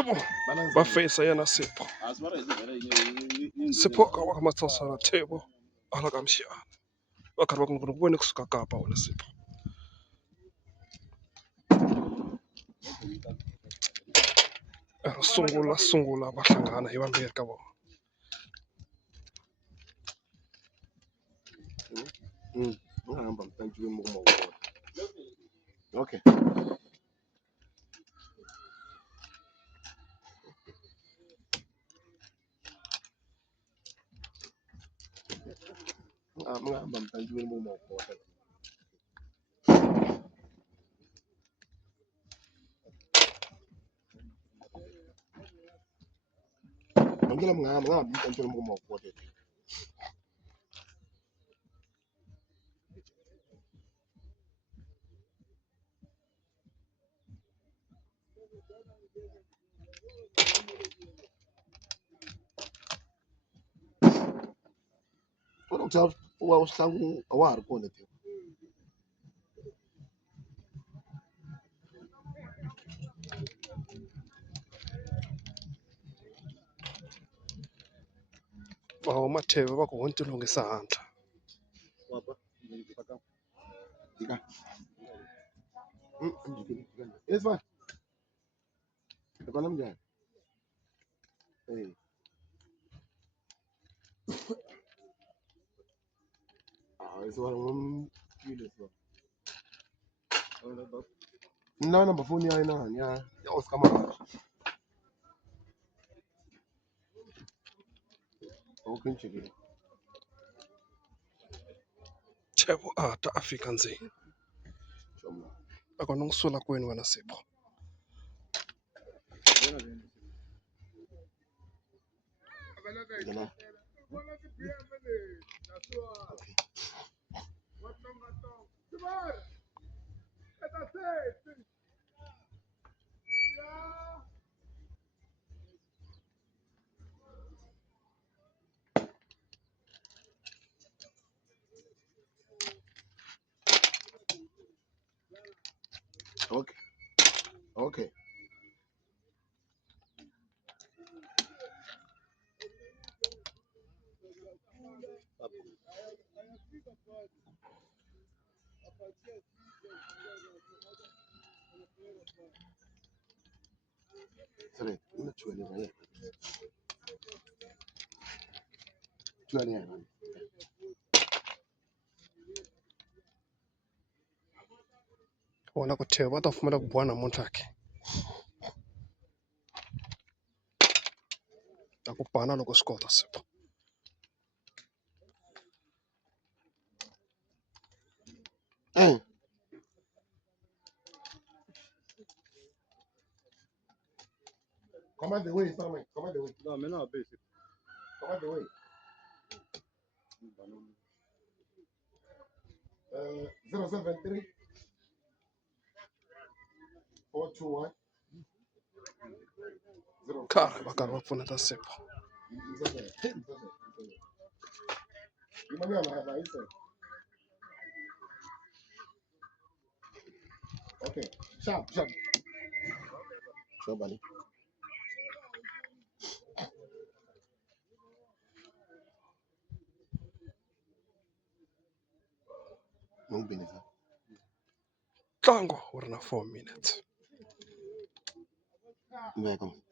Tebo ba face yana Sipho. Sipho ka wa matsasana Tebo ala kamshia. Wa karwa kungu bone kusuka kapa wona Sipho. Sungula bahlangana ibambiri ka bona. Okay. Mngahamba mtanjweni uma ukhona. Angela mngahamba mtanjweni uma ukhona. Wena uthatha wawuhlangu awari kona Tebo. Ba mathebe ba ko honti lungisa handla. Wapha. Dika. Esma. Ekona mnjani? Esma ngomkile swa. Na namba phone ya ina ya Oscar Mara. Okay nchekile. Tebo ata afika nzini. Shomla. Akona ngisula kwenu wena Sipho. Ngena. Okay. Okay. Sorry, ina chwele na yeye. Chwele ya nani? Wona ku Tebo ata fumela ku bwana munthake. Akupana loko skota Sipho. Come on the way, Sammy. Come on the way. No, I'm not basic. Come on the way. 073 421 Kara ba karwa pfuneta Sipho. Okay, sharp. Sure, buddy. No business. Tlango uri na 4 minutes. Come.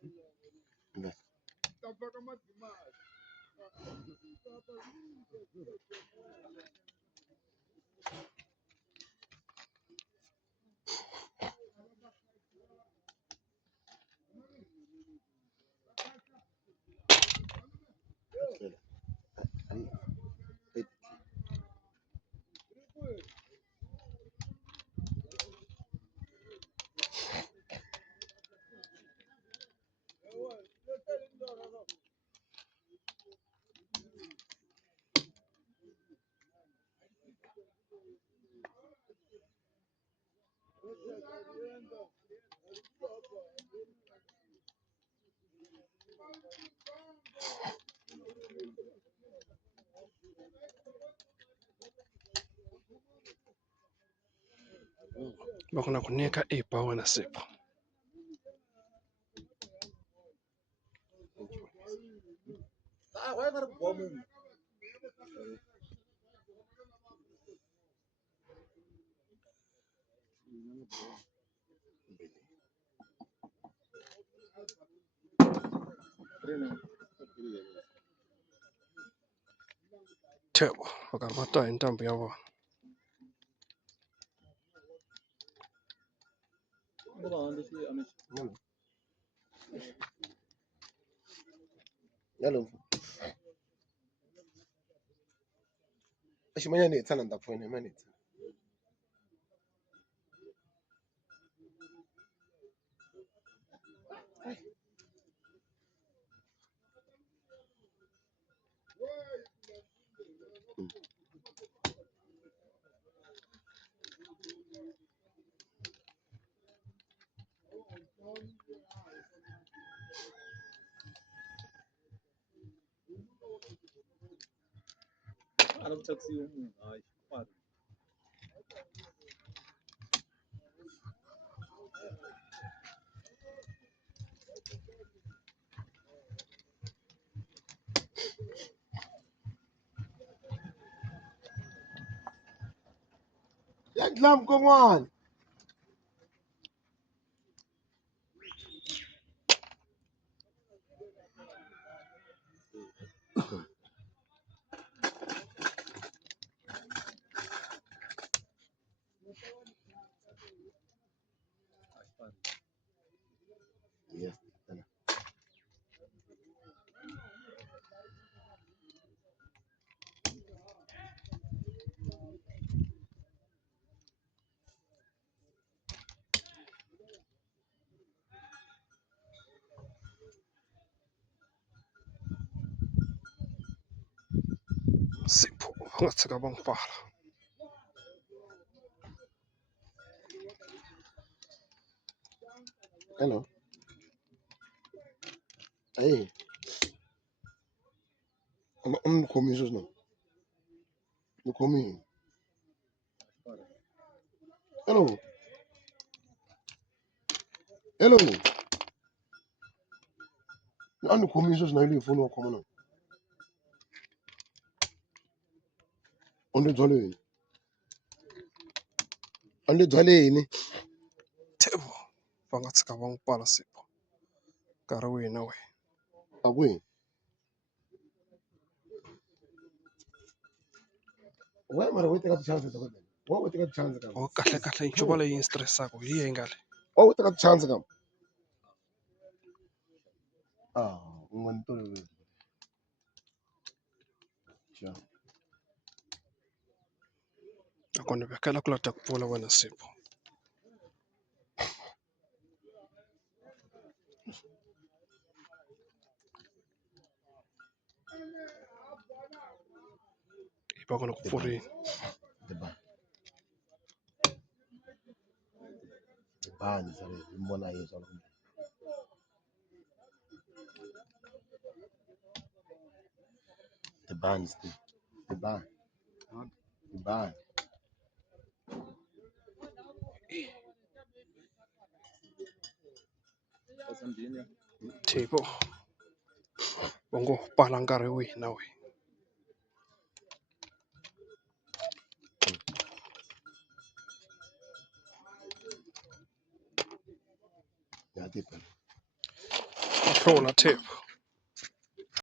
Bakuna kunika ipa wena Sipho. Thebo va karhi va ta hi ntambu ya vona. Yalo. Ashimanya ni tsana ndapfuna mani. Yadlam komwan. Yes. Sipho va nga tshika va n'wi pfala. Hello. Hey. I'm coming just now. I'm coming. Hello. Hello. I'm coming just now. You phone coming on. On the jolly. On the jolly. Thebo va nga tshika va n'wi pfala Sipho. Nkarhi wihi na wihi. Away. Why am I waiting at the chance? What we take a chance again? Oh kahle ncuva leyi yi stress-aka hi yihi nga le. What we take a chance again? Ah, I'm going to. Sure. Loko ni vekela ku lava ta ku pfula wena Sipho. Hi va ku ni ku pfurini. The ban. The ban is a mona is all. The ban is the ban. The ban. Thebo va ngo pfala nkarhi wihi na wihi. Yeah, different. Hlula Thebo.